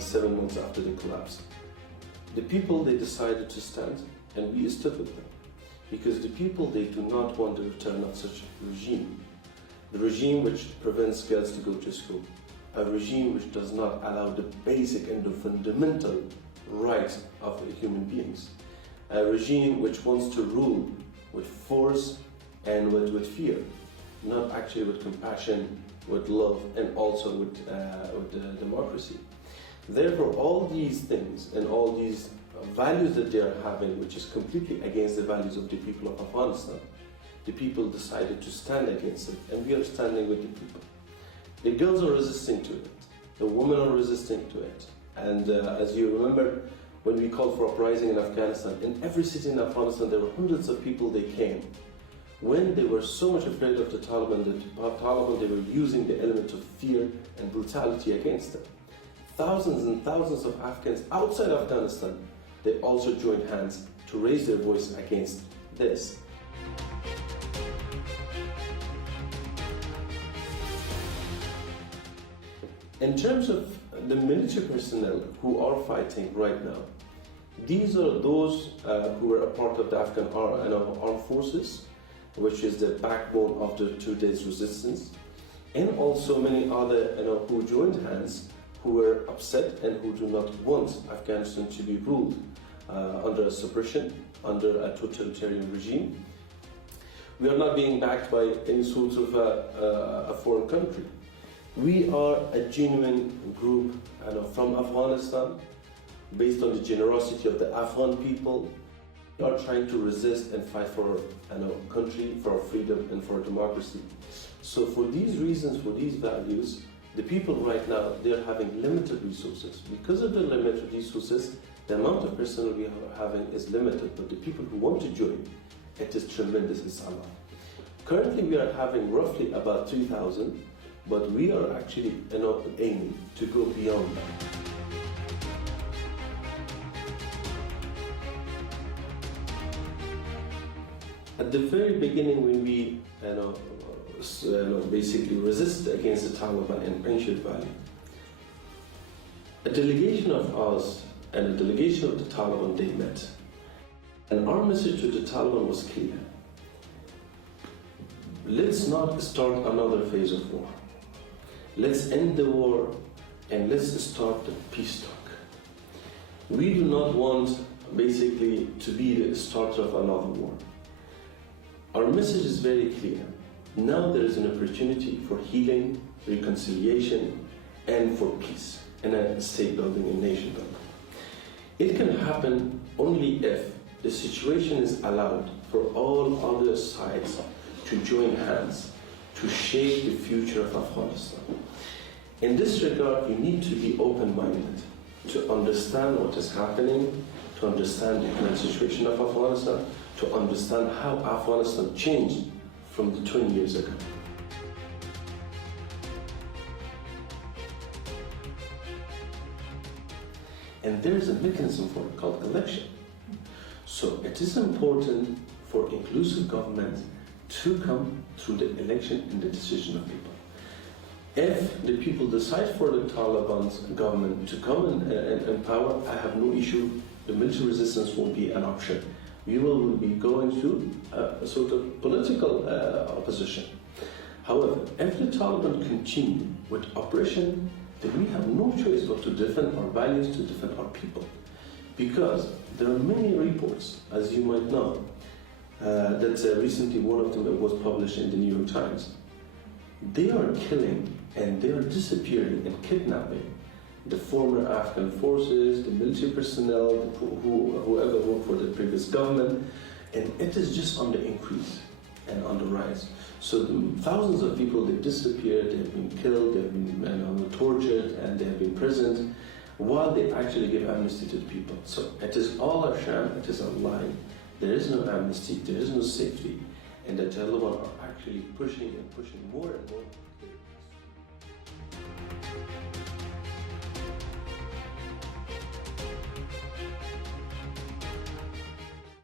7 months after the collapse. The people, they decided to stand, and we stood with them. Because the people, they do not want the return of such a regime. The regime which prevents girls to go to school. A regime which does not allow the basic and the fundamental rights of human beings. A regime which wants to rule with force and with fear, not actually with compassion, with love, and also with democracy. Therefore, all these things and all these values that they are having, which is completely against the values of the people of Afghanistan, the people decided to stand against it, and we are standing with the people. The girls are resisting to it, the women are resisting to it, and as you remember, when we called for uprising in Afghanistan, in every city in Afghanistan there were hundreds of people, they came. When they were so much afraid of the Taliban, they were using the element of fear and brutality against them. Thousands and thousands of Afghans outside Afghanistan, they also joined hands to raise their voice against this. In terms of the military personnel who are fighting right now, these are those who were a part of the Afghan armed forces, which is the backbone of the 2 days resistance, and also many other who joined hands, who were upset and who do not want Afghanistan to be ruled under a suppression, under a totalitarian regime. We are not being backed by any sort of a foreign country. We are a genuine group from Afghanistan, based on the generosity of the Afghan people. We are trying to resist and fight for our country, for our freedom and for democracy. So for these reasons, for these values, the people right now, they are having limited resources. Because of the limited resources, the amount of personnel we are having is limited, but the people who want to join, it is tremendous, inshallah. Currently we are having roughly about 3,000, but we are actually aiming to go beyond that. At the very beginning, when we basically resist against the Taliban in Panjshir Valley, a delegation of us and a delegation of the Taliban, they met. And our message to the Taliban was clear. Let's not start another phase of war. Let's end the war and let's start the peace talk. We do not want basically to be the start of another war. Our message is very clear. Now there is an opportunity for healing, reconciliation, and for peace, and a state building and nation building. It can happen only if the situation is allowed for all other sides to join hands to shape the future of Afghanistan. In this regard, we need to be open-minded to understand what is happening, to understand the current situation of Afghanistan, to understand how Afghanistan changed from the 20 years ago. And there is a mechanism for it called election. So it is important for inclusive government to come through the election and the decision of people. If the people decide for the Taliban's government to come in power, I have no issue. The military resistance won't be an option. We will be going through a sort of political opposition. However, if the Taliban continue with oppression, then we have no choice but to defend our values, to defend our people. Because there are many reports, as you might know, that recently one of them was published in the New York Times. They are killing and they are disappearing and kidnapping the former Afghan forces, the military personnel, whoever worked for the previous government, and it is just on the increase and on the rise. So thousands of people, they disappeared, they have been killed, they have been tortured, and they have been imprisoned, while they actually give amnesty to the people. So it is all a sham, it is a lie. There is no amnesty, there is no safety, and the Taliban are actually pushing and pushing more and more